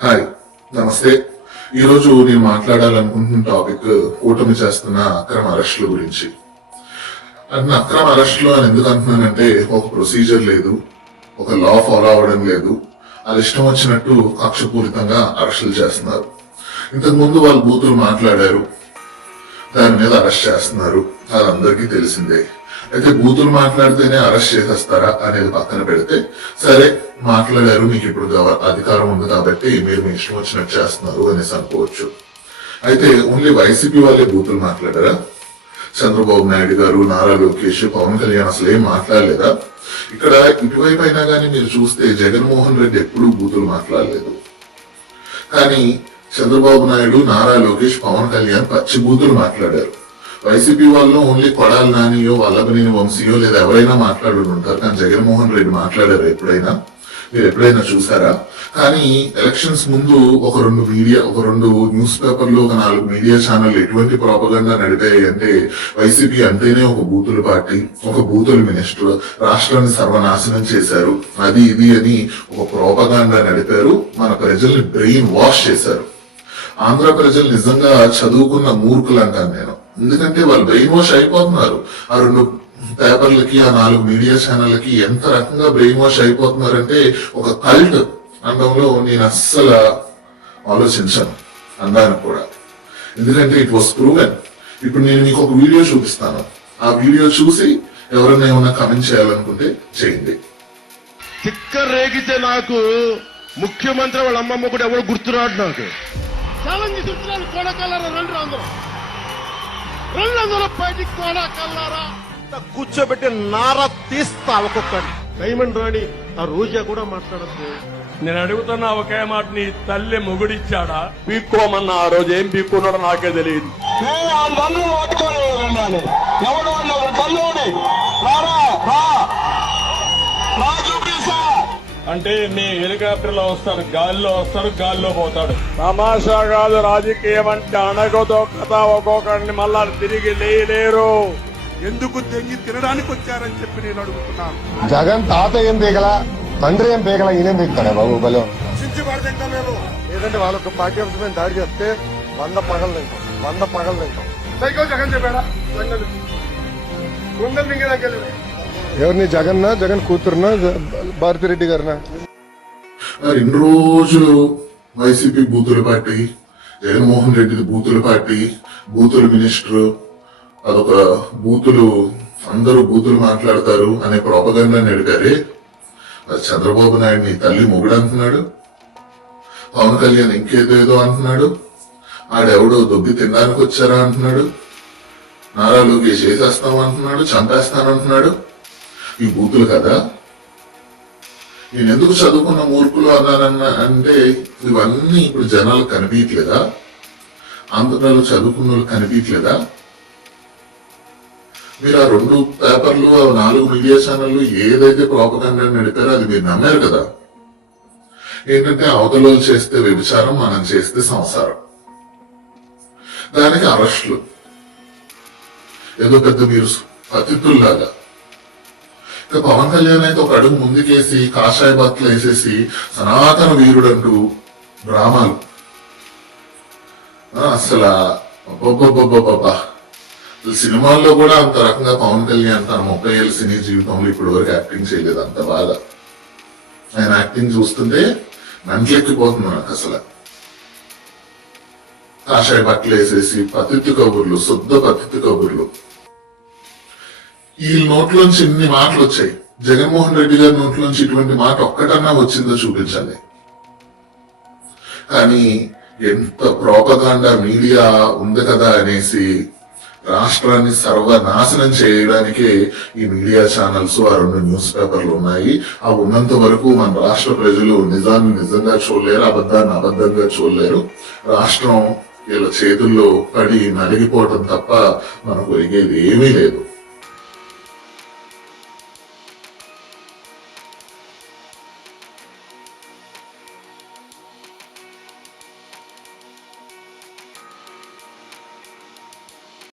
Hi, నమస్తే. ఈరోజు నేను మాట్లాడాలనుకుంటున్న టాపిక్ కూటమి చేస్తున్న అక్రమ అరెస్టుల గురించి. అక్రమ అరెస్టులు అని ఎందుకు అంటున్నానంటే, ఒక ప్రొసీజర్ లేదు, ఒక లా ఫాలో అవ్వడం లేదు, అది ఇష్టం వచ్చినట్టు కక్షపూరితంగా అరెస్టులు చేస్తున్నారు. ఇంతకు ముందు వాళ్ళు బూతులు మాట్లాడారు, దాని మీద అరెస్ట్ చేస్తున్నారు, అది అందరికీ తెలిసిందే. అయితే బూతులు మాట్లాడితేనే అరెస్ట్ చేసేస్తారా అనేది పక్కన పెడితే, సరే మాట్లాడారు, మీకు ఇప్పుడు అధికారం ఉంది కాబట్టి మీరు మీ ఇష్టం వచ్చినట్టు చేస్తున్నారు అనేసి అనుకోవచ్చు. అయితే ఓన్లీ వైసీపీ వాళ్ళే బూతులు మాట్లాడారా? చంద్రబాబు నాయుడు గారు, నారా లోకేష్, పవన్ కళ్యాణ్ అసలు ఏం మాట్లాడలేదా? ఇక్కడ ఇటువైపు అయినా కానీ మీరు చూస్తే జగన్మోహన్ రెడ్డి ఎప్పుడూ బూతులు మాట్లాడలేదు. కానీ చంద్రబాబు నాయుడు, నారా లోకేష్, పవన్ కళ్యాణ్ పచ్చి బూతులు మాట్లాడారు. వైసీపీ వాళ్ళు ఓన్లీ కొడాలి నానియో, వల్లభనేని వంశీయో లేదా ఎవరైనా మాట్లాడుతుంటారు, కానీ జగన్మోహన్ రెడ్డి మాట్లాడారు ఎప్పుడైనా? మీరు ఎప్పుడైనా చూసారా? కానీ ఎలక్షన్స్ ముందు ఒక రెండు న్యూస్ పేపర్లు, ఒక 4 మీడియా ఛానల్ ఎటువంటి ప్రాపగండా నడిపాయి అంటే, వైసీపీ అంటేనే ఒక బూతుల పార్టీ, ఒక బూతుల మినిస్టర్, రాష్ట్రాన్ని సర్వనాశనం చేశారు, అది ఇది అని ఒక ప్రాపగండా నడిపారు. మన ప్రజల్ని బ్రెయిన్ వాష్ చేశారు. ఆంధ్ర ప్రజలు నిజంగా చదువుకున్న మూర్ఖులు అంటాను నేను. ఎందుకంటే వాళ్ళు బ్రెయిన్ వాష్ అయిపోతున్నారు. ఆ 2 పేపర్లకి, ఆ 4 మీడియా ఛానళ్ళకి ఎంత రకంగా బ్రెయిన్ వాష్ అయిపోతున్నారంటే, ఒక కల్ట్ అనడంలో నేను అస్సలు ఆలోచించాను అన్నాను కూడా. ఎందుకంటే ఇట్ వాస్ ప్రూవెన్. ఇప్పుడు నేను మీకు ఒక వీడియో చూపిస్తాను, ఆ వీడియో చూసి ఎవరైనా ఏమన్నా కమెంట్ చేయాలనుకుంటే చేయండి. తిక్క రేగితే నాకు ముఖ్యమంత్రి వాళ్ళ అమ్మమ్మ కూడా ఎవరు గుర్తురాడు. నాకు ఛాలెంజ్ ఇస్తున్నాను, కోడకల్లారా రండి, అందరూ బయటికి కోడకల్లారా కూర్చోబెట్టి నార తీస్తా ఒక్కొక్కటి. డైమండ్ రాణి ఆ రోజా కూడా మాట్లాడద్దు. నేను అడుగుతున్నా ఒకే మాట, నీ తల్లి మొగుడిచ్చాడా? పీక్కోమన్నా ఆ రోజు ఏం పీక్కున్నాడో నాకే తెలియదు. అంటే మీ హెలికాప్టర్ లో వస్తారు, గాల్లో వస్తారు, గాల్లో పోతాడు. తమాషా కాదు రాజకీయం అంటే. అణగదో కథ, ఒక్కొక్కడిని మళ్ళా తిరిగి లేరు. ఎందుకు తెంగి తినడానికి వచ్చారని చెప్పి నేను అడుగుతున్నాను. జగన్ తాత ఏం పీకల, తండ్రి ఏం పీకల, ఈయనేం పీకుతాడా బాబు? బలో లేదంటే వాళ్ళొక పాఠ్యాంశమైన దాడి చేస్తే 100 పగలు తింటాం. సైకో జగన్ చెప్పారా? ఎవరిని? జగన్నా, జగన్ కూతురునా, భారతిరెడ్డి గారినా? ఇన్ని రోజులు వైసీపీ బూతుల పార్టీ, జగన్మోహన్ రెడ్డి బూతుల పార్టీ, బూతుల మినిస్టర్, అదొక బూతులు, అందరూ బూతులు మాట్లాడతారు అనే ప్రాపగండా నడిపారే. చంద్రబాబు నాయుడు నీ తల్లి మొగుడు అంటున్నాడు, పవన్ కళ్యాణ్ ఇంకేదో అంటున్నాడు, ఆడెవడో దొబ్బి తినడానికి వచ్చారా అంటున్నాడు, నారా లోకేష్ చేసేస్తాం అంటున్నాడు, చంపేస్తానంటున్నాడు. ఈ బూతులు కదా. నేను ఎందుకు చదువుకున్న మూర్ఖులు అన్నానన్నా అంటే, ఇవన్నీ ఇప్పుడు జనాలు కనిపించలేదా? ఆంధ్రలో చదువుకున్న వాళ్ళు కనిపించలేదా? మీరు ఆ 2 పేపర్లు, ఆ 4 మీడియా ఛానళ్ళు ఏదైతే ప్రాపగండా నడిపారో అది మీరు నమ్మారు కదా. ఏంటంటే అవతల చేస్తే వ్యభిచారం, మనం చేస్తే సంసారం, దానికి అరెస్టులు. ఏదో పెద్ద మీరు పతితుల్లాగా. ఇక పవన్ కళ్యాణ్ అయితే ఒక అడుగు ముందుకేసి కాషాయ బట్టలు వేసేసి సనాతన వీరుడంటూ డ్రామాలు. అసలు అబ్బబ్బబ్బబ్బబ్బా, సినిమాల్లో కూడా అంత రకంగా పవన్ కళ్యాణ్ తన 30 ఏళ్ళ సినీ జీవితంలో ఇప్పటి వరకు యాక్టింగ్ చేయలేదు అంత బాగా. ఆయన యాక్టింగ్ చూస్తుంటే నంట్లెక్కిపోతుంది నాకు అసలు. కాషాయ బట్టలు వేసేసి పతిత్తి కబుర్లు, శుద్ధ పతిత్తి కబుర్లు. ఈ నోట్లోంచి ఇన్ని మాటలు వచ్చాయి. జగన్మోహన్ రెడ్డి గారి నోట్లోంచి ఇటువంటి మాట ఒక్కటన్నా వచ్చిందో చూపించండి. కానీ ఎంత ప్రోపగాండా మీడియా ఉంది కదా అనేసి రాష్ట్రాన్ని సర్వనాశనం చేయడానికే ఈ మీడియా ఛానల్స్, ఆ 2 న్యూస్ పేపర్లు ఉన్నాయి. ఆ ఉన్నంత వరకు మన రాష్ట్ర ప్రజలు నిజాన్ని నిజంగా చూడలేరు, అబద్ధాన్ని అబద్ధంగా చూడలేరు. రాష్ట్రం వీళ్ళ చేతుల్లో పడి నలిగిపోవటం తప్ప మనకు ఒరిగేది ఏమీ లేదు.